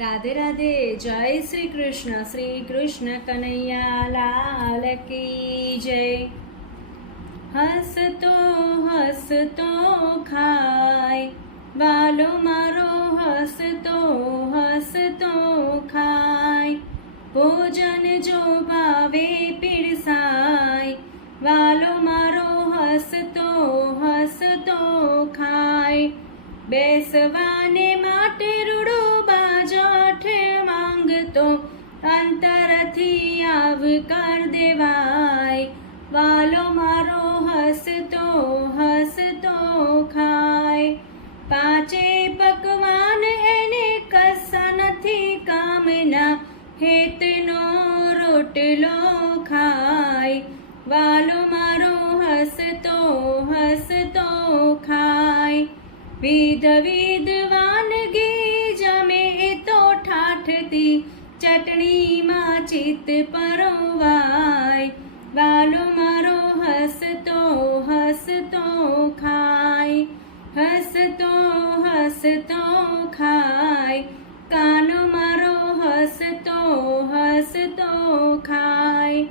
રાધે રાધે. જય શ્રી કૃષ્ણ. શ્રી કૃષ્ણ કનૈયા લાલ કી જય. હસતો હસતો ખાય વાલો મારો, હસતો હસતો ખાય. ભોજન જો ભાવે પીરસાય વાલો મારો, હસતો હસતો ખાય. બેસવાને માટે રૂડો બાજાઠ માંગતો, અંતરથી આવકાર દેવાય વાલો મારો, હસતો હસતો ખાય. પાંચે પકવાન એને કશા નથી કામના, હેતનો રોટલો ખાય વાલો મારો, હસતો હસતો ખાય. વિધ વિધ વાનગી જમે એ તો ઠાઠથી, ચટણીમાં ચિત્ત પરોવાય વાલો મારો, હસતો હસતો ખાય. હસતો હસતો ખાય કાનો મારો, હસતો હસતો ખાય.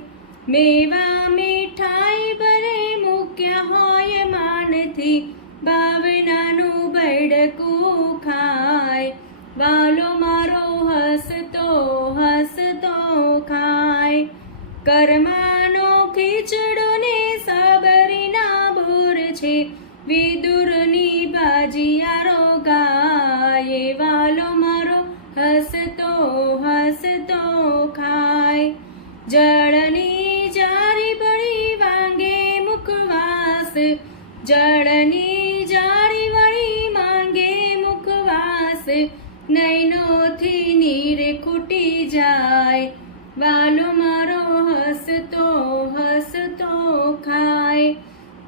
મેવા મીઠાઈ બને મૂક્યા હોય માનથી, ભાવનાનું બળકું ખાય વાલો મારો, હસતો હસતો ખાય. કર્માનો ખીચડો ને સાબરીના બોર છે, વિદુરની ભાજીયારો ગાય વાલો મારો, હસતો હસતો ખાય. જળની જારી બળી વાંગે મુખવાસ, જળની જારી વળી માંગે મુખવાસ. નૈનોથી નીર ખૂટી જાય વાલો મારો, હસતો હસતો ખાય.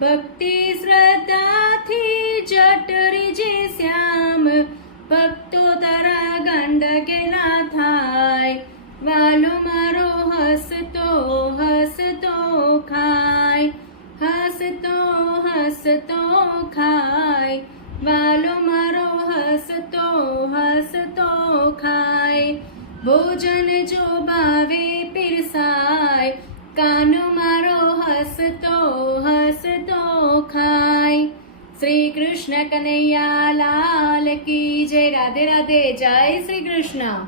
ભક્તિ શ્રદ્ધાથી જટરી જે શ્યામ, ભક્તો તારા ગાંડા કેલા થાય વાલો મારો, હસતો હસતો ખાય. હસતો હસતો ખાય વાલો મારો, હસતો હસતો ખાય. ભોજન જો ભાવે પીરસાય, કાનો મારો, હસતો હસતો ખાય. શ્રી કૃષ્ણ કનૈયા લાલ કી જય. રાધે રાધે. જય શ્રી કૃષ્ણ.